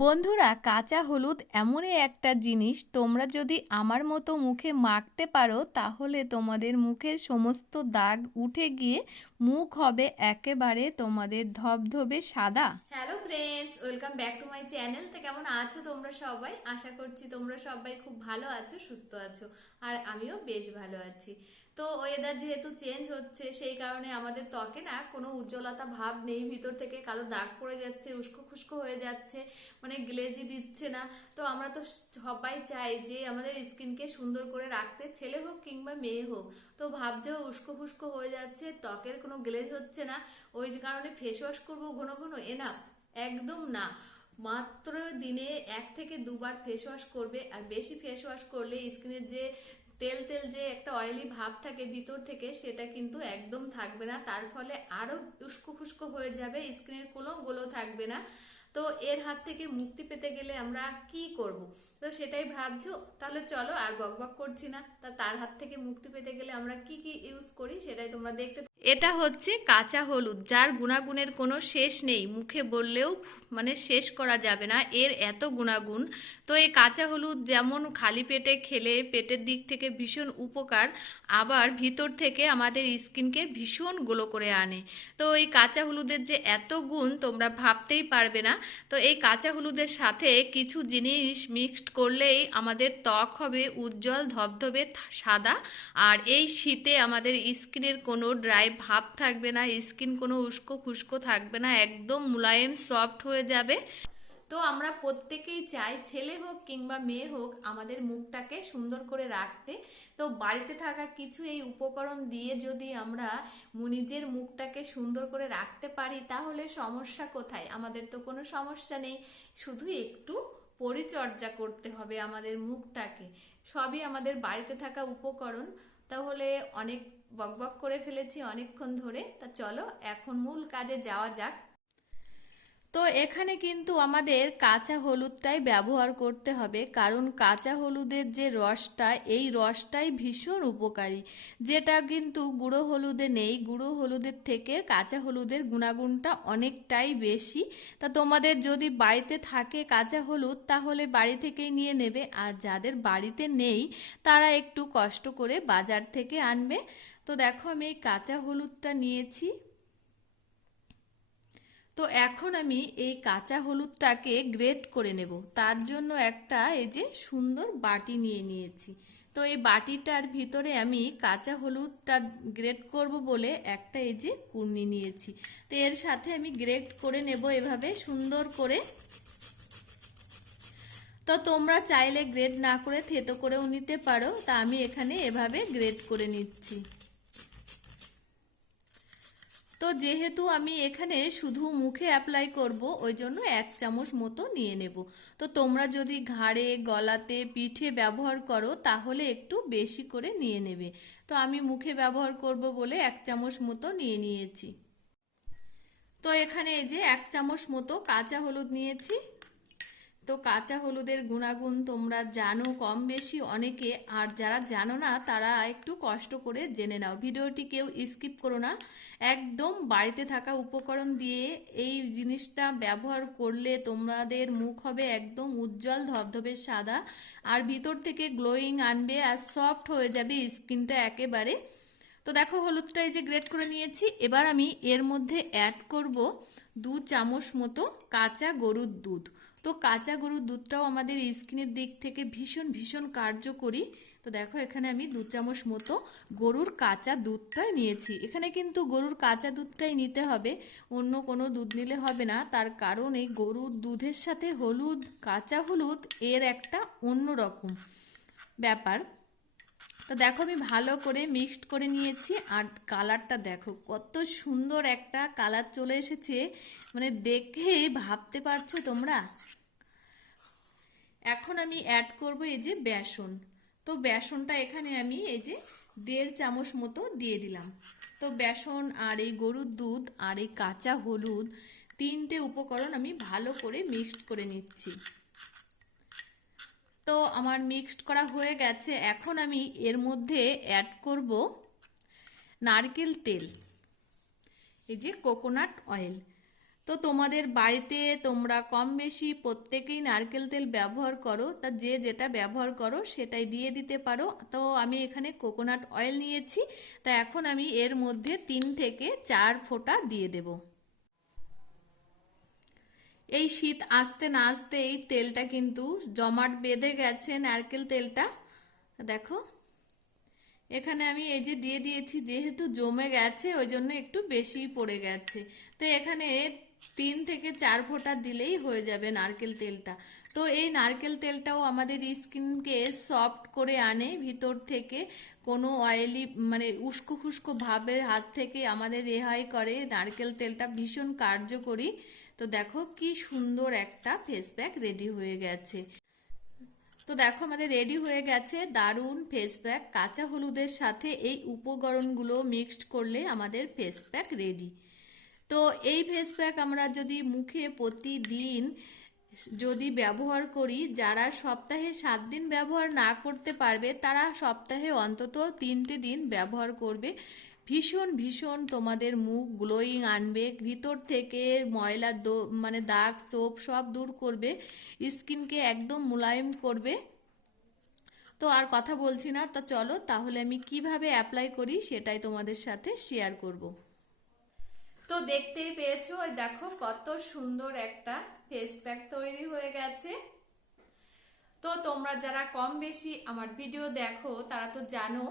বন্ধুরা, কাঁচা হলুদ এমনই একটা জিনিস তোমরা যদি আমার মতো মুখে মাখতে পারো, তাহলে তোমাদের মুখের সমস্ত দাগ উঠে গিয়ে মুখ হবে একেবারে তোমাদের ধবধবে সাদা। Hello friends welcome back to my channel তো কেমন আছো তোমরা সবাই? আশা করছি তোমরা সবাই খুব ভালো আছো, সুস্থ আছো। আর আমিও বেশ ভালো আছি। তো ওয়েদার যেহেতু চেঞ্জ হচ্ছে, সেই কারণে আমাদের ত্বকে না কোনো উজ্জ্বলতা ভাব নেই। ভিতর থেকে কালো দাগ পড়ে যাচ্ছে, উস্কো খুস্কো হয়ে যাচ্ছে মানে গ্লেজি দিচ্ছে না। তো আমরা তো সবাই চাই যে আমাদের স্কিনকে সুন্দর করে রাখতে, ছেলে হোক কিংবা মেয়ে হোক। তো ভাবছ উস্কো খুস্কো হয়ে যাচ্ছে, ত্বকের কোনো গ্লেজ হচ্ছে না। ওই কারণে ফেস ওয়াশ করব ঘন ঘন এনা একদম না। মাত্র দিনে এক থেকে দুবার ফেস ওয়াশ করবে, আর বেশি ফেস ওয়াশ করলে স্কিনের যে তেল তেল যে একটা অয়েলি ভাব থাকে ভিতর থেকে, সেটা কিন্তু একদম থাকবে না। তার ফলে আরও উস্কো খুস্কো হয়ে যাবে, স্কিনের কোনো গোলো থাকবে না। তো এর হাত থেকে মুক্তি পেতে গেলে আমরা কি করব? তো সেটাই ভাবছ? তাহলে চলো আর বকবক বক করছি না। তা তার হাত থেকে মুক্তি পেতে গেলে আমরা কি কি ইউজ করি সেটাই তোমরা দেখতে এটা হচ্ছে কাঁচা হলুদ, যার গুণাগুণের কোনো শেষ নেই। মুখে বললেও মানে শেষ করা যাবে না, এর এত গুণাগুণ। তো এই কাঁচা হলুদ যেমন খালি পেটে খেলে পেটের দিক থেকে ভীষণ উপকার, আবার ভিতর থেকে আমাদের স্কিনকে ভীষণ গ্লো করে আনে। তো এই কাঁচা হলুদের যে এত গুণ তোমরা ভাবতেই পারবে না। তো এই কাঁচা হলুদের সাথে কিছু জিনিস মিক্সড করলেই আমাদের ত্বক হবে উজ্জ্বল, ধবধবে সাদা। আর এই শীতে আমাদের স্কিনের কোনো ড্রাই ভাব থাকবে না স্কিন কোনো উস্কো খুস্কো থাকবে না, একদম মুলায়েম সফট হয়ে যাবে। তো আমরা প্রত্যেকেই চাই ছেলে হোক কিংবা মেয়ে হোক, আমাদের মুখটাকে সুন্দর করে রাখতে। তো বাড়িতে থাকা কিছু এই উপকরণ দিয়ে যদি আমরা নিজের মুখটাকে সুন্দর করে রাখতে পারি, তাহলে সমস্যা কোথায়? আমাদের তো কোনো সমস্যা নেই। শুধু একটু পরিচর্যা করতে হবে আমাদের মুখটাকে। সবই আমাদের বাড়িতে থাকা উপকরণ। তাহলে অনেক বকবক করে ফেলেছি অনেকক্ষণ ধরে। তা চলো, এখন মূল কাজে যাওয়া যাক। তো এখানে কিন্তু আমাদের কাঁচা হলুদটাই ব্যবহার করতে হবে, কারণ কাঁচা হলুদের যে রসটা, এই রসটাই ভীষণ উপকারী। যেটা কিন্তু গুঁড়ো হলুদে নেই, গুঁড়ো হলুদের থেকে কাঁচা হলুদের গুণাগুণটা অনেকটাই বেশি। তা তোমাদের যদি বাড়িতে থাকে কাঁচা হলুদ, তাহলে বাড়ি থেকেই নিয়ে নেবে, আর যাদের বাড়িতে নেই, তারা একটু কষ্ট করে বাজার থেকে আনবে। তো দেখো আমি এই কাঁচা হলুদটা নিয়েছি। তো এখন আমি এই কাঁচা হলুদটাকে গ্রেট করে নেব। তার জন্য একটা এই যে সুন্দর বাটি নিয়ে নিয়েছি। তো এই বাটিটার ভিতরে আমি কাঁচা হলুদটা গ্রেট করব বলে একটা এই যে কুর্নি নিয়েছি। তো এর সাথে আমি গ্রেট করে নেব এভাবে সুন্দর করে। তো তোমরা চাইলে গ্রেড না করে থেতো করেও নিতে পারো। তা আমি এখানে এভাবে গ্রেড করে নিচ্ছি। তো যেহেতু আমি এখানে শুধু মুখে অ্যাপ্লাই করব, ওই জন্য এক চামচ মতো নিয়ে নেব। তো তোমরা যদি ঘাড়ে, গলাতে, পিঠে ব্যবহার করো, তাহলে একটু বেশি করে নিয়ে নেবে। তো আমি মুখে ব্যবহার করব বলে এক চামচ মতো নিয়ে নিয়েছি। তো এখানে এই যে এক চামচ মতো কাঁচা হলুদ নিয়েছি। তো কাঁচা হলুদের গুণাগুণ তোমরা জানো কম বেশি অনেকে, আর যারা জানো না, তারা একটু কষ্ট করে জেনে নাও। ভিডিওটি কেউ স্কিপ করো না। একদম বাড়িতে থাকা উপকরণ দিয়ে এই জিনিসটা ব্যবহার করলে তোমাদের মুখ হবে একদম উজ্জ্বল, ধবধবে সাদা, আর ভিতর থেকে গ্লোয়িং আনবে আর সফট হয়ে যাবে স্কিনটা একেবারে। তো দেখো হলুদটা এই যে গ্রেট করে নিয়েছি। এবার আমি এর মধ্যে অ্যাড করব দু চামচ মতো কাঁচা গরুর দুধ। তো কাঁচা গরুর দুধটাও আমাদের স্কিনের দিক থেকে ভীষণ ভীষণ কার্যকরী। তো দেখো, এখানে আমি দু চামচ মতো গরুর কাঁচা দুধটা নিয়েছি। এখানে কিন্তু গরুর কাঁচা দুধটাই নিতে হবে। অন্য কোনো দুধ নিলে হবে না। তার কারণ এই গরুর দুধের সাথে হলুদ, কাঁচা হলুদ, এর একটা অন্য রকম ব্যাপার। তো দেখো, আমি ভালো করে মিক্সড করে নিয়েছি। আর কালারটা দেখো, কত সুন্দর একটা কালার চলে এসেছে। মানে দেখে ভাবতে পারছ তোমরা? এখন আমি অ্যাড করব এই যে বেসন। তো বেসনটা এখানে আমি এই যে দেড় চামচ মতো দিয়ে দিলাম। তো বেসন আর এই গরুর দুধ আর এই কাঁচা হলুদ তিনটে উপকরণ আমি ভালো করে মিক্সড করে নিচ্ছি। তো আমার মিক্সড করা হয়ে গেছে। এখন আমি এর মধ্যে অ্যাড করব নারকেল তেল, এই যে কোকোনাট অয়েল তো তোমাদের বাড়িতে তোমরা কম বেশি প্রত্যেকেই নারকেল তেল ব্যবহার করো, তা যে যেটা ব্যবহার করো সেটাই দিয়ে দিতে পারো। তো আমি এখানে কোকোনাট অয়েল নিয়েছি, তা এখন আমি এর মধ্যে তিন থেকে চার ফোঁটা দিয়ে দেব। এই শীত আসতে না আসতে এই তেলটা কিন্তু জমাট বেঁধে গেছে নারকেল তেলটা। দেখো, এখানে আমি এই যে দিয়ে দিয়েছি, যেহেতু জমে গেছে, ওই জন্য একটু বেশি পড়ে গেছে। তো এখানে তিন থেকে চার ফোঁটা দিলেই হয়ে যাবে নারকেল তেলটা। তো এই নারকেল তেলটাও আমাদের স্কিনকে সফট করে আনে, ভিতর থেকে কোনো অয়েলি মানে উস্কো খুস্কো ভাবের হাত থেকে আমাদের রেহাই করে। নারকেল তেলটা ভীষণ কার্যকরী। তো দেখো কি সুন্দর একটা ফেস প্যাক রেডি হয়ে গেছে। তো দেখো আমাদের রেডি হয়ে গেছে দারুণ ফেস প্যাক কাঁচা হলুদের সাথে এই উপকরণগুলো মিক্সড করলে আমাদের ফেস প্যাক রেডি তো এই ফেস প্যাক আমরা যদি মুখে প্রতিদিন যদি ব্যবহার করি, যারা সপ্তাহে সাত দিন ব্যবহার না করতে পারবে, তারা সপ্তাহে অন্তত তিনটে দিন ব্যবহার করবে। ভীষণ ভীষণ তোমাদের মুখ গ্লোয়িং আনবে, ভিতর থেকে ময়লা মানে দাগ সোপ সব দূর করবে স্কিনকে একদম মোলায়েম করবে। তো আর কথা বলছি না, তা চলো তাহলে আমি কীভাবে অ্যাপ্লাই করি সেটাই তোমাদের সাথে শেয়ার করব। তো দেখতেই পেয়েছ, ওই দেখো কত সুন্দর একটা ফেস প্যাক তৈরি হয়ে গেছে। তো তোমরা যারা কম বেশি আমার ভিডিও দেখো, তারা তো জানো,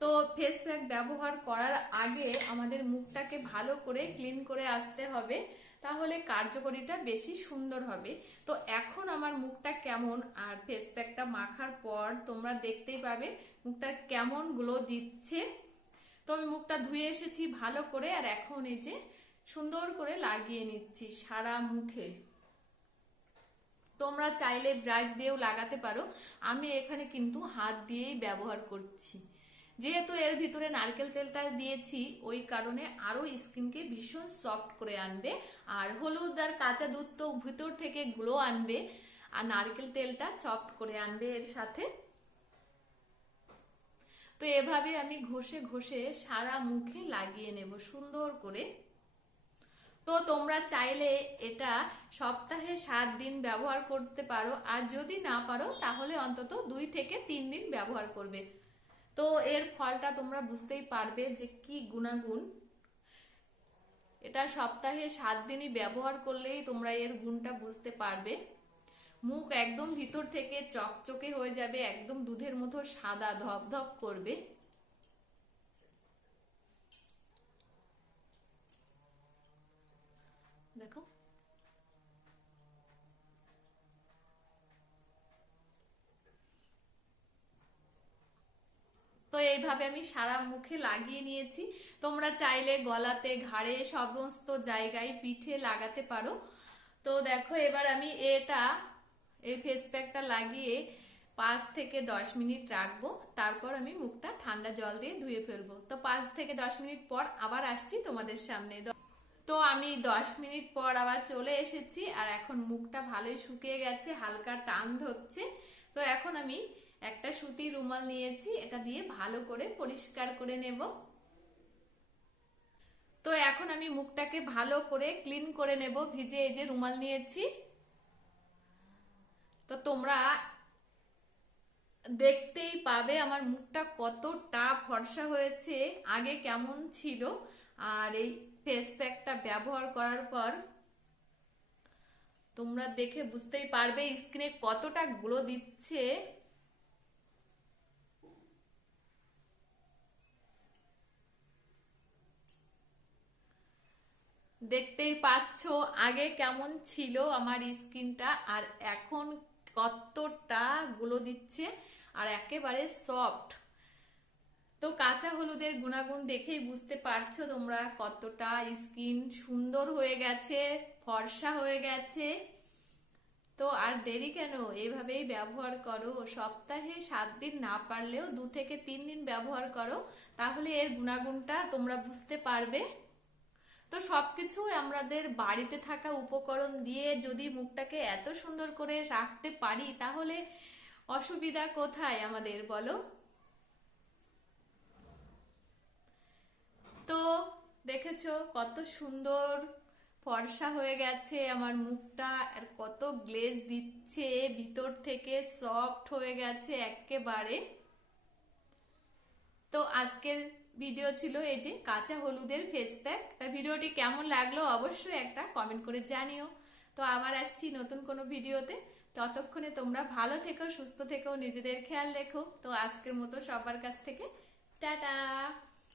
তো ফেস প্যাক ব্যবহার করার আগে আমাদের মুখটাকে ভালো করে ক্লিন করে আসতে হবে, তাহলে কার্যকরীটা বেশি সুন্দর হবে। তো এখন আমার মুখটা কেমন, আর ফেস প্যাকটা মাখার পর তোমরা দেখতেই পাবে মুখটা কেমন গ্লো দিচ্ছে। তো আমি মুখটা ধুয়ে এসেছি ভালো করে, আর এখন এই যে সুন্দর করে লাগিয়ে নিচ্ছি সারা মুখে। তোমরা চাইলে ব্রাশ দিয়েও লাগাতে পারো। আমি এখানে কিন্তু হাত দিয়েই ব্যবহার করছি। যেহেতু এর ভিতরে নারকেল তেলটা দিয়েছি, ওই কারণে আরও স্কিনকে ভীষণ সফট করে আনবে, আর হলুদ আর কাঁচা দুধ তো ভিতর থেকে গ্লো আনবে, আর নারকেল তেলটা সফট করে আনবে এর সাথে। তো এভাবে আমি ঘষে ঘষে সারা মুখে লাগিয়ে নেব সুন্দর করে। তো তোমরা চাইলে এটা সপ্তাহে সাত দিন ব্যবহার করতে পারো, আর যদি না পারো তাহলে অন্তত দুই থেকে তিন দিন ব্যবহার করবে। তো এর ফলটা তোমরা বুঝতেই পারবে যে কি গুণাগুণ। এটা সপ্তাহে সাত দিনই ব্যবহার করলেই তোমরা এর গুণটা বুঝতে পারবে। মুখ একদম ভিতর থেকে চকচকে হয়ে যাবে, একদম দুধের মতো সাদা ধপধপ করবে। দেখো। তো এইভাবে আমি সারা মুখে লাগিয়ে নিয়েছি। তোমরা চাইলে গলাতে, ঘাড়ে, সমস্ত জায়গায় পিঠে লাগাতে পারো। তো দেখো, এবার আমি এটা এই ফেস প্যাকটা লাগিয়ে পাঁচ থেকে দশ মিনিট রাখব। তারপর আমি মুখটা ঠান্ডা জল দিয়ে ধুয়ে ফেলব। তো পাঁচ থেকে দশ মিনিট পর আবার আসছি তোমাদের সামনে। তো আমি দশ মিনিট পর আবার চলে এসেছি আর এখন মুখটা ভালোই শুকিয়ে গেছে, হালকা টান ধরছে। তো এখন আমি একটা সুতি রুমাল নিয়েছি, এটা দিয়ে ভালো করে পরিষ্কার করে নেব। তো এখন আমি মুখটাকে ভালো করে ক্লিন করে নেব। ভিজে এই যে রুমাল নিয়েছি। তো তোমরা দেখতেই পাবে আমার মুখটা কতটা ফর্সা হয়েছে, আগে কেমন ছিল, আর এই ফেস প্যাকটা ব্যবহার করার পর তোমরা দেখে বুঝতেই পারবে স্ক্রিনে কতটা গ্লো দিচ্ছে। দেখতেই পাচ্ছ আগে কেমন ছিল আমার স্কিনটা আর এখন কতটা গুলো দিচ্ছে আর একেবারে সফট তো কাঁচা হলুদের গুণাগুণ দেখেই বুঝতে পারছ তোমরা কতটা স্কিন সুন্দর হয়ে গেছে, ফর্সা হয়ে গেছে। তো আর দেরি কেন? এভাবেই ব্যবহার করো। সপ্তাহে সাত দিন না পারলেও দু থেকে তিন দিন ব্যবহার করো, তাহলে এর গুণাগুণটা তোমরা বুঝতে পারবে। তো সব সবকিছু আমাদের বাড়িতে থাকা উপকরণ দিয়ে যদি মুখটাকে এত সুন্দর করে রাখতে পারি, তাহলে অসুবিধা কোথায় আমাদের বলো? তো দেখেছ কত সুন্দর ফর্সা হয়ে গেছে আমার মুখটা, আর কত গ্লেজ দিচ্ছে, ভিতর থেকে সফট হয়ে গেছে একেবারে। তো আজকের ভিডিও ছিল এই যে কাঁচা হলুদের ফেস প্যাক তা ভিডিওটি কেমন লাগল অবশ্যই একটা কমেন্ট করে জানিও। তো আবার আসছি নতুন কোনো ভিডিওতে ততক্ষণে তোমরা ভালো থেকো, সুস্থ থেকো, নিজেদের খেয়াল রেখো। তো আজকের মতো সবার কাছ থেকে টাটা!